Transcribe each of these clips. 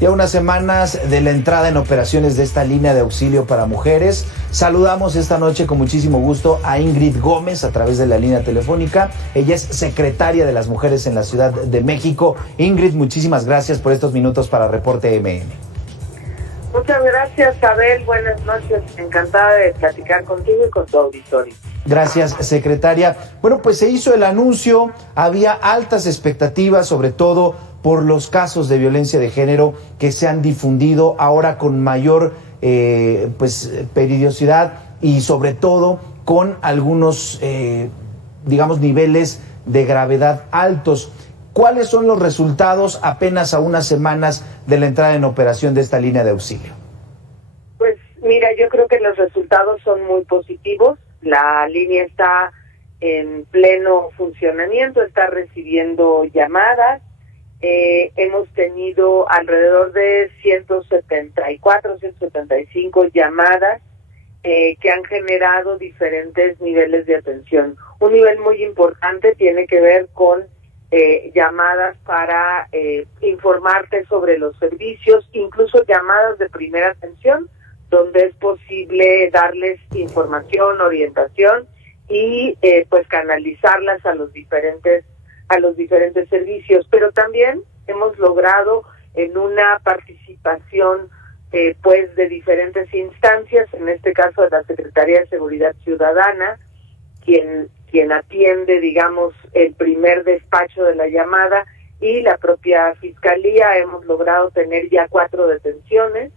ya unas semanas de la entrada en operaciones de esta línea de auxilio para mujeres. Saludamos esta noche con muchísimo gusto a Ingrid Gómez a través de la línea telefónica. Ella es secretaria de las mujeres en la Ciudad de México. Ingrid, muchísimas gracias por estos minutos para Reporte MN. Muchas gracias, Abel. Buenas noches. Encantada de platicar contigo y con tu auditorio. Gracias, secretaria. Bueno, pues se hizo el anuncio, había altas expectativas, sobre todo por los casos de violencia de género que se han difundido ahora con mayor periodicidad y sobre todo con algunos, niveles de gravedad altos. ¿Cuáles son los resultados apenas a unas semanas de la entrada en operación de esta línea de auxilio? Pues mira, yo creo que los resultados son muy positivos. La línea está en pleno funcionamiento, está recibiendo llamadas. Hemos tenido alrededor de 174, 175 llamadas que han generado diferentes niveles de atención. Un nivel muy importante tiene que ver con llamadas para informarte sobre los servicios, incluso llamadas de primera atención, donde es posible darles información, orientación y pues canalizarlas a los diferentes servicios. Pero también hemos logrado en una participación pues de diferentes instancias, en este caso de la Secretaría de Seguridad Ciudadana, quien atiende, digamos, el primer despacho de la llamada, y la propia Fiscalía. Hemos logrado tener ya 4 detenciones.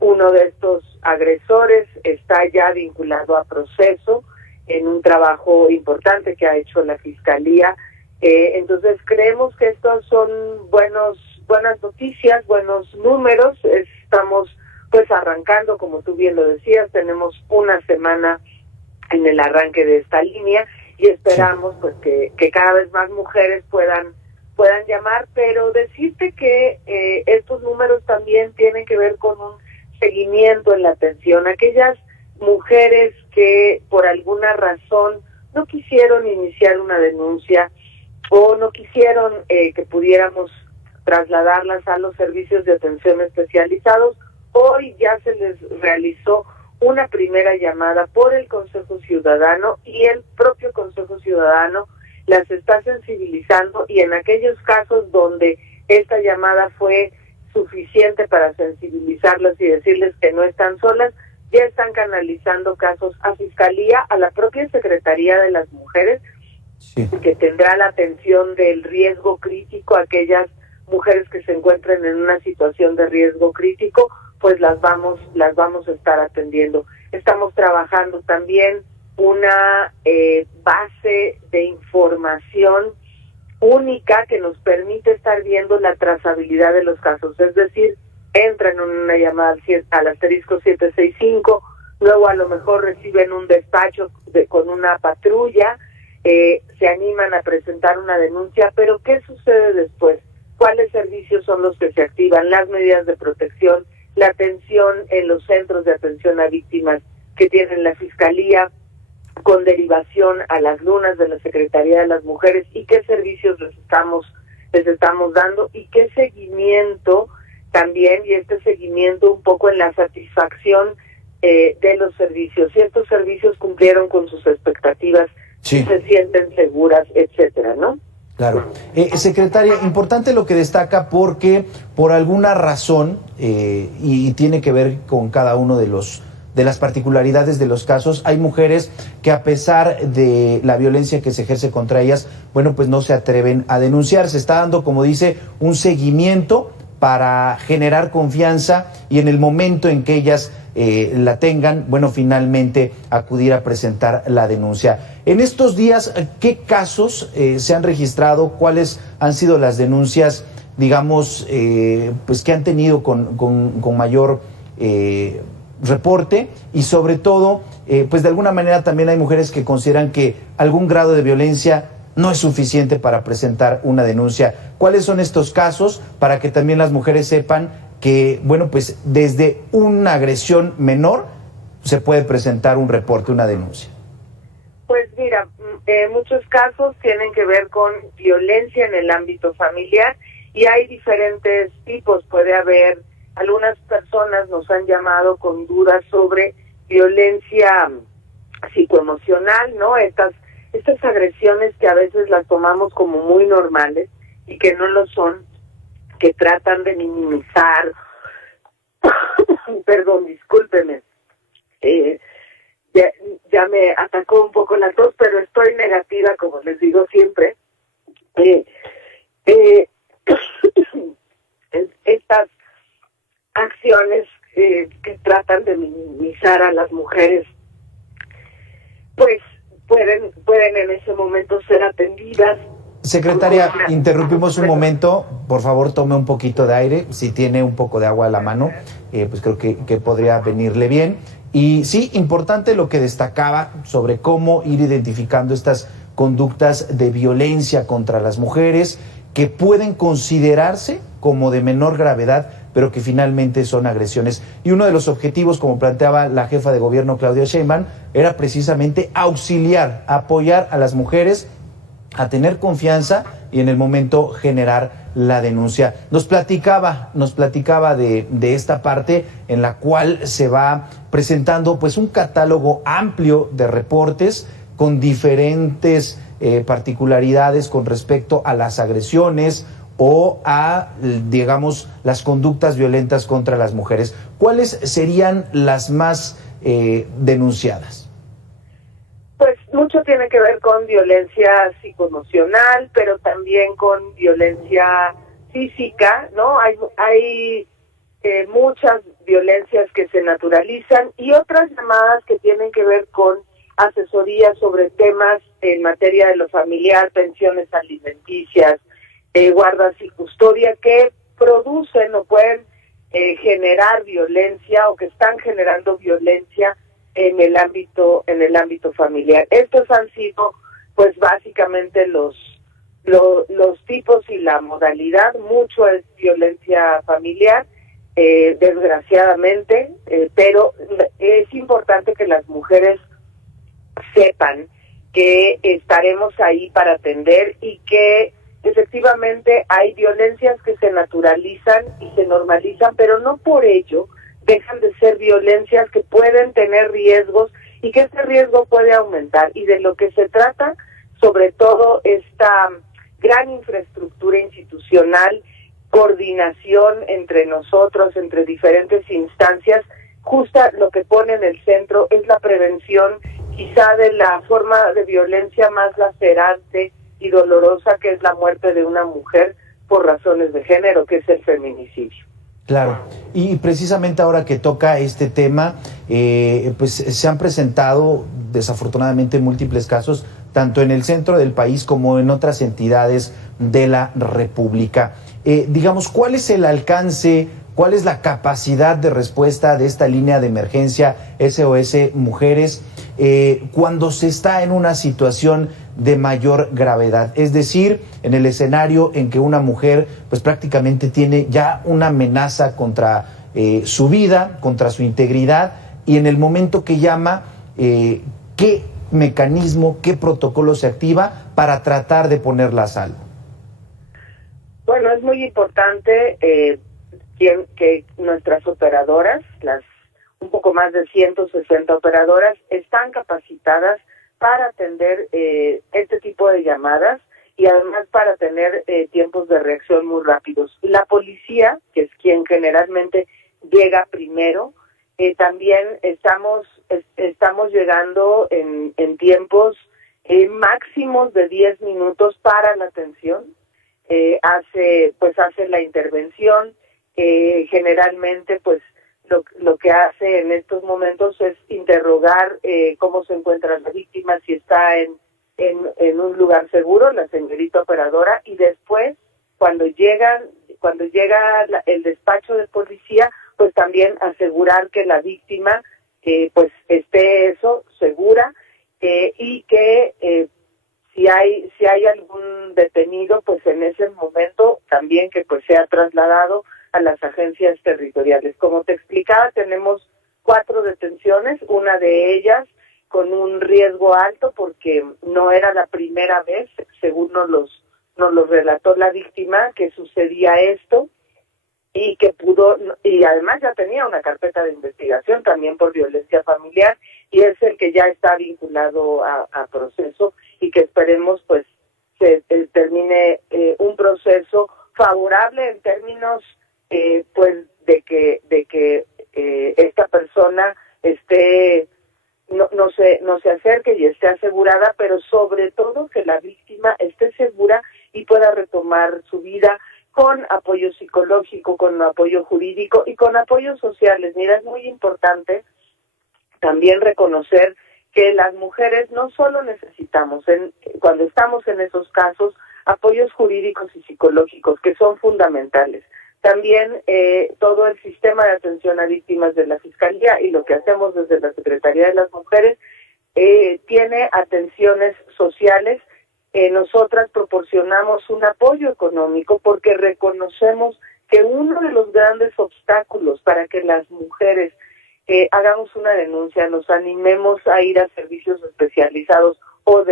Uno de estos agresores está ya vinculado a proceso en un trabajo importante que ha hecho la Fiscalía. Entonces creemos que estos son buenas noticias, buenos números. Estamos pues arrancando, como tú bien lo decías, tenemos una semana en el arranque de esta línea y esperamos pues que cada vez más mujeres puedan llamar, pero decirte que estos números también tienen que ver con un seguimiento en la atención. Aquellas mujeres que por alguna razón no quisieron iniciar una denuncia o no quisieron que pudiéramos trasladarlas a los servicios de atención especializados, hoy ya se les realizó una primera llamada por el Consejo Ciudadano, y el propio Consejo Ciudadano las está sensibilizando, y en aquellos casos donde esta llamada fue suficiente para sensibilizarlas y decirles que no están solas, ya están canalizando casos a Fiscalía, a la propia Secretaría de las Mujeres, sí, que tendrá la atención del riesgo crítico. Aquellas mujeres que se encuentren en una situación de riesgo crítico, pues las vamos a estar atendiendo. Estamos trabajando también una base de información única que nos permite estar viendo la trazabilidad de los casos, es decir, entran en una llamada al asterisco 765, luego a lo mejor reciben un despacho con una patrulla, se animan a presentar una denuncia, pero ¿qué sucede después? ¿Cuáles servicios son los que se activan? Las medidas de protección, la atención en los centros de atención a víctimas que tienen la Fiscalía, con derivación a las lunas de la Secretaría de las Mujeres, y qué servicios les estamos dando, y qué seguimiento también, y este seguimiento un poco en la satisfacción de los servicios. Si estos servicios cumplieron con sus expectativas, sí, si se sienten seguras, etcétera, ¿no? Claro. Secretaria, importante lo que destaca, porque por alguna razón, y tiene que ver con cada uno de las particularidades de los casos, hay mujeres que, a pesar de la violencia que se ejerce contra ellas, bueno, pues no se atreven a denunciar. Se está dando, como dice, un seguimiento para generar confianza, y en el momento en que ellas la tengan, bueno, finalmente acudir a presentar la denuncia. En estos días, ¿qué casos se han registrado? ¿Cuáles han sido las denuncias, digamos, pues que han tenido con mayor reporte? Y sobre todo, pues de alguna manera también hay mujeres que consideran que algún grado de violencia no es suficiente para presentar una denuncia. ¿Cuáles son estos casos, para que también las mujeres sepan que, bueno, pues desde una agresión menor se puede presentar un reporte, una denuncia? Pues mira, muchos casos tienen que ver con violencia en el ámbito familiar, y hay diferentes tipos. Puede haber, algunas personas nos han llamado con dudas sobre violencia psicoemocional, ¿no? Estas agresiones que a veces las tomamos como muy normales y que no lo son, que tratan de minimizar, perdón, discúlpeme, ya me atacó un poco la tos, pero estoy negativa, como les digo siempre. Estas acciones que tratan de minimizar a las mujeres, pues pueden en ese momento ser atendidas. Secretaria, interrumpimos un momento, por favor tome un poquito de aire, si tiene un poco de agua a la mano, pues creo que podría venirle bien. Y sí, importante lo que destacaba sobre cómo ir identificando estas conductas de violencia contra las mujeres que pueden considerarse como de menor gravedad, pero que finalmente son agresiones. Y uno de los objetivos, como planteaba la jefa de gobierno Claudia Sheinbaum, era precisamente auxiliar, apoyar a las mujeres a tener confianza y en el momento generar la denuncia. Nos platicaba de esta parte en la cual se va presentando pues un catálogo amplio de reportes con diferentes particularidades con respecto a las agresiones o a, digamos, las conductas violentas contra las mujeres. ¿Cuáles serían las más denunciadas? Pues mucho tiene que ver con violencia psicoemocional, pero también con violencia física, ¿no? Hay muchas violencias que se naturalizan y otras llamadas que tienen que ver con asesoría sobre temas en materia de lo familiar, pensiones alimenticias, guardas y custodia, que producen o pueden generar violencia o que están generando violencia en el ámbito familiar. Estos han sido pues básicamente los tipos y la modalidad. Mucho es violencia familiar, desgraciadamente, pero es importante que las mujeres sepan que estaremos ahí para atender y que efectivamente hay violencias que se naturalizan y se normalizan, pero no por ello dejan de ser violencias que pueden tener riesgos y que ese riesgo puede aumentar. Y de lo que se trata, sobre todo, esta gran infraestructura institucional, coordinación entre nosotros, entre diferentes instancias, justo lo que pone en el centro es la prevención, quizá de la forma de violencia más lacerante y dolorosa, que es la muerte de una mujer por razones de género, que es el feminicidio. Claro, y precisamente ahora que toca este tema, pues se han presentado desafortunadamente múltiples casos, tanto en el centro del país como en otras entidades de la República. Digamos, ¿cuál es el alcance, cuál es la capacidad de respuesta de esta línea de emergencia SOS Mujeres cuando se está en una situación de mayor gravedad? Es decir, en el escenario en que una mujer pues prácticamente tiene ya una amenaza contra su vida, contra su integridad, y en el momento que llama, ¿qué mecanismo, qué protocolo se activa para tratar de ponerla a salvo? Bueno, es muy importante que nuestras operadoras, las un poco más de 160 operadoras, están capacitadas para atender este tipo de llamadas y además para tener tiempos de reacción muy rápidos. La policía, que es quien generalmente llega primero, también estamos llegando en tiempos máximos de 10 minutos para la atención. Hace la intervención, generalmente pues lo que hace en estos momentos es interrogar cómo se encuentra la víctima, si está en un lugar seguro, la señorita operadora, y después cuando llega el despacho de policía, pues también asegurar que la víctima pues esté segura, y que si hay algún detenido, pues en ese momento también que pues sea trasladado a las agencias territoriales. Como te explicaba, tenemos 4 detenciones, una de ellas con un riesgo alto porque no era la primera vez, según nos nos lo relató la víctima, que sucedía esto, y que y además ya tenía una carpeta de investigación también por violencia familiar, y es el que ya está vinculado a proceso, y que esperemos pues se termine un proceso favorable en términos pues de que esta persona no se acerque y esté asegurada, pero sobre todo que la víctima esté segura y pueda retomar su vida con apoyo psicológico, con apoyo jurídico y con apoyos sociales. Mira, es muy importante también reconocer que las mujeres no solo necesitamos, cuando estamos en esos casos, apoyos jurídicos y psicológicos, que son fundamentales. También todo el sistema de atención a víctimas de la Fiscalía y lo que hacemos desde la Secretaría de las Mujeres tiene atenciones sociales. Nosotras proporcionamos un apoyo económico porque reconocemos que uno de los grandes obstáculos para que las mujeres hagamos una denuncia, nos animemos a ir a servicios especializados o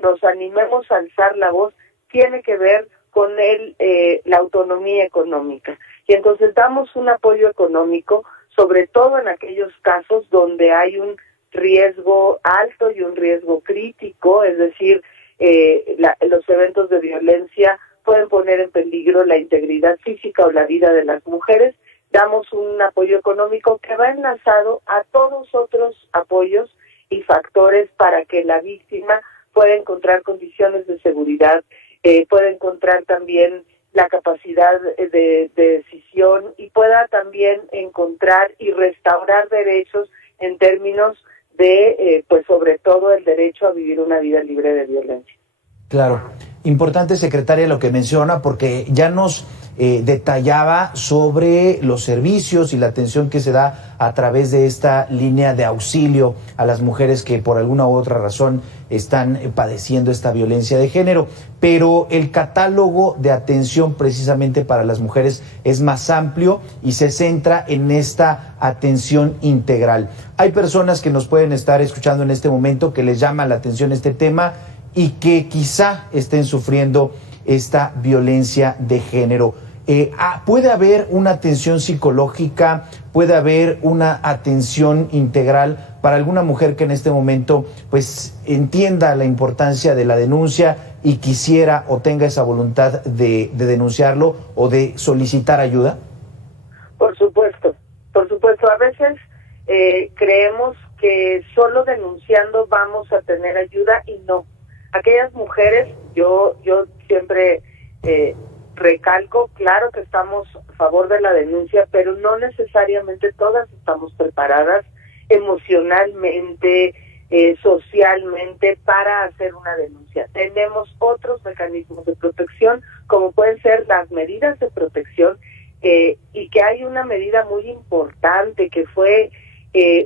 nos animemos a alzar la voz, tiene que ver con la autonomía económica. Y entonces damos un apoyo económico, sobre todo en aquellos casos donde hay un riesgo alto y un riesgo crítico, es decir, los eventos de violencia pueden poner en peligro la integridad física o la vida de las mujeres. Damos un apoyo económico que va enlazado a todos otros apoyos y factores para que la víctima pueda encontrar condiciones de seguridad, pueda encontrar también la capacidad de decisión y pueda también encontrar y restaurar derechos en términos de, pues sobre todo, el derecho a vivir una vida libre de violencia. Claro. Importante, secretaria, lo que menciona, porque ya nos detallaba sobre los servicios y la atención que se da a través de esta línea de auxilio a las mujeres que por alguna u otra razón están padeciendo esta violencia de género, pero el catálogo de atención precisamente para las mujeres es más amplio y se centra en esta atención integral. Hay personas que nos pueden estar escuchando en este momento que les llama la atención este tema y que quizá estén sufriendo esta violencia de género. ¿Puede haber una atención psicológica? ¿Puede haber una atención integral para alguna mujer que en este momento pues entienda la importancia de la denuncia y quisiera o tenga esa voluntad de denunciarlo o de solicitar ayuda? Por supuesto. A veces creemos que solo denunciando vamos a tener ayuda y no. Aquellas mujeres, yo siempre recalco, claro que estamos a favor de la denuncia, pero no necesariamente todas estamos preparadas emocionalmente, socialmente para hacer una denuncia. Tenemos otros mecanismos de protección, como pueden ser las medidas de protección, y que hay una medida muy importante que fue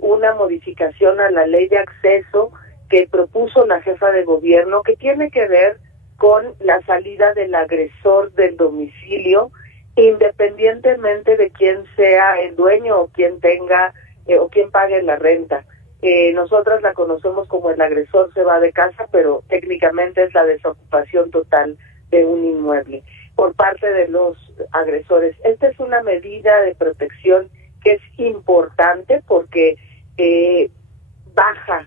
una modificación a la ley de acceso que propuso la jefa de gobierno, que tiene que ver con la salida del agresor del domicilio, independientemente de quién sea el dueño o quién tenga o quién pague la renta. Nosotras la conocemos como el agresor se va de casa, pero técnicamente es la desocupación total de un inmueble por parte de los agresores. Esta es una medida de protección que es importante porque baja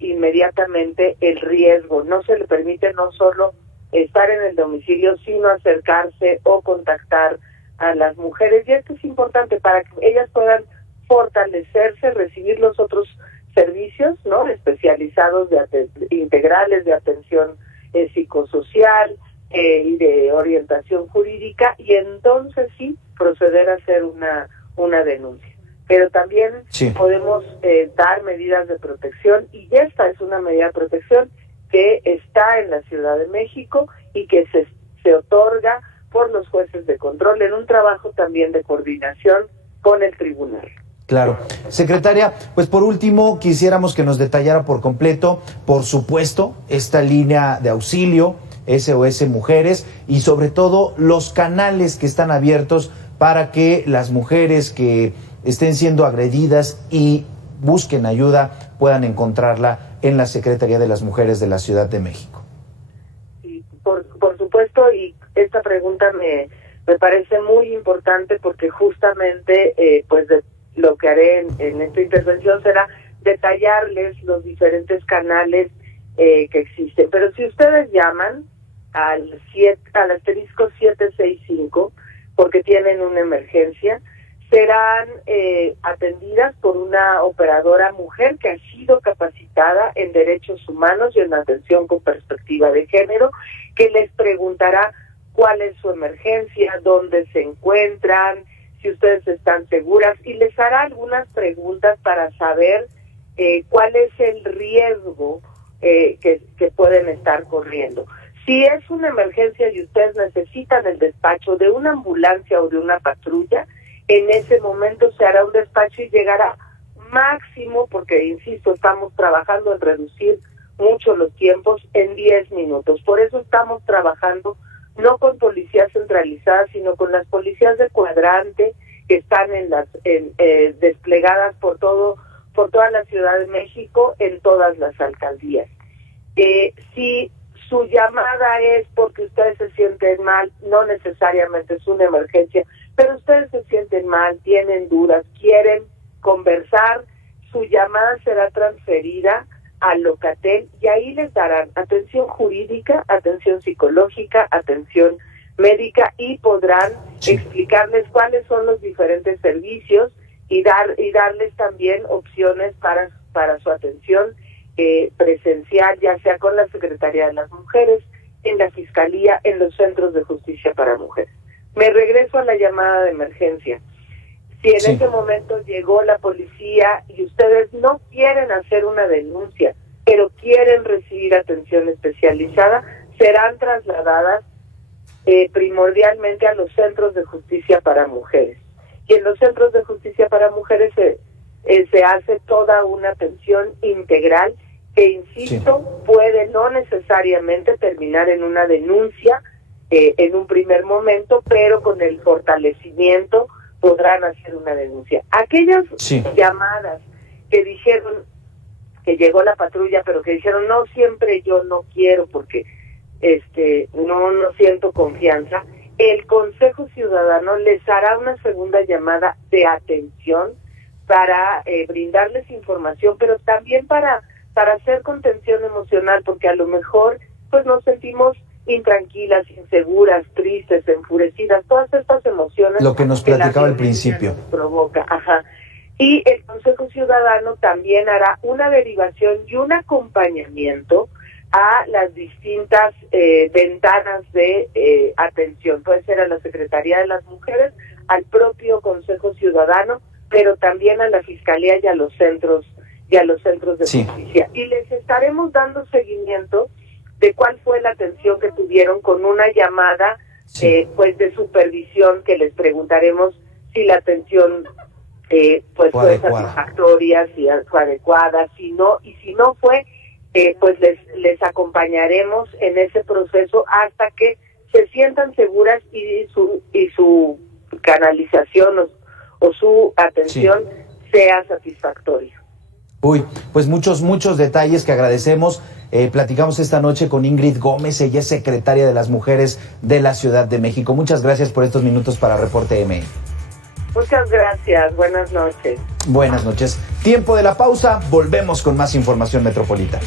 inmediatamente el riesgo. No se le permite no solo estar en el domicilio, sino acercarse o contactar a las mujeres. Y esto es importante para que ellas puedan fortalecerse, recibir los otros servicios, ¿no?, especializados integrales de atención psicosocial y de orientación jurídica, y entonces sí proceder a hacer una denuncia. Pero también podemos dar medidas de protección, y esta es una medida de protección que está en la Ciudad de México y que se otorga por los jueces de control en un trabajo también de coordinación con el tribunal. Claro. Secretaria, pues por último quisiéramos que nos detallara por completo, por supuesto, esta línea de auxilio SOS Mujeres y sobre todo los canales que están abiertos para que las mujeres que estén siendo agredidas y busquen ayuda puedan encontrarla en la Secretaría de las Mujeres de la Ciudad de México. Sí, por esta pregunta me parece muy importante porque justamente pues lo que haré en esta intervención será detallarles los diferentes canales que existen. Pero si ustedes llaman al asterisco 765 porque tienen una emergencia, serán atendidas por una operadora mujer que ha sido capacitada en derechos humanos y en atención con perspectiva de género, que les preguntará cuál es su emergencia, dónde se encuentran, si ustedes están seguras, y les hará algunas preguntas para saber cuál es el riesgo que pueden estar corriendo. Si es una emergencia y ustedes necesitan el despacho de una ambulancia o de una patrulla, en ese momento se hará un despacho y llegará máximo, porque insisto, estamos trabajando en reducir mucho los tiempos, en 10 minutos. Por eso estamos trabajando no con policías centralizadas, sino con las policías de cuadrante que están desplegadas por toda la Ciudad de México, en todas las alcaldías. Si su llamada es porque ustedes se sienten mal, no necesariamente es una emergencia, pero ustedes se sienten mal, tienen dudas, quieren conversar, su llamada será transferida al Locatel y ahí les darán atención jurídica, atención psicológica, atención médica y podrán explicarles cuáles son los diferentes servicios y darles también opciones para su atención presencial, ya sea con la Secretaría de las Mujeres, en la Fiscalía, en los centros de justicia para mujeres. Me regreso a la llamada de emergencia. Si en ese momento llegó la policía y ustedes no quieren hacer una denuncia, pero quieren recibir atención especializada, serán trasladadas primordialmente a los centros de justicia para mujeres. Y en los centros de justicia para mujeres se hace toda una atención integral que, insisto, puede no necesariamente terminar en una denuncia en un primer momento, pero con el fortalecimiento podrán hacer una denuncia. Aquellas llamadas que dijeron que llegó la patrulla, pero que dijeron no, siempre yo no quiero porque no siento confianza, el Consejo Ciudadano les hará una segunda llamada de atención para brindarles información, pero también para hacer contención emocional, porque a lo mejor pues nos sentimos intranquilas, inseguras, tristes, enfurecidas, todas estas emociones. Lo que nos platicaba al principio. Provoca, Y el Consejo Ciudadano también hará una derivación y un acompañamiento a las distintas ventanas de atención. Puede ser a la Secretaría de las Mujeres, al propio Consejo Ciudadano, pero también a la Fiscalía y a los centros de justicia. Y les estaremos dando seguimiento de cuál fue la atención que tuvieron con una llamada pues de supervisión, que les preguntaremos si la atención pues fue satisfactoria, si fue adecuada, si no fue, pues les acompañaremos en ese proceso hasta que se sientan seguras y su canalización o su atención sea satisfactoria. Uy, pues muchos detalles que agradecemos. Platicamos esta noche con Ingrid Gómez, ella es secretaria de las Mujeres de la Ciudad de México. Muchas gracias por estos minutos para Reporte M. Muchas gracias, buenas noches. Buenas noches. Tiempo de la pausa, volvemos con más información metropolitana.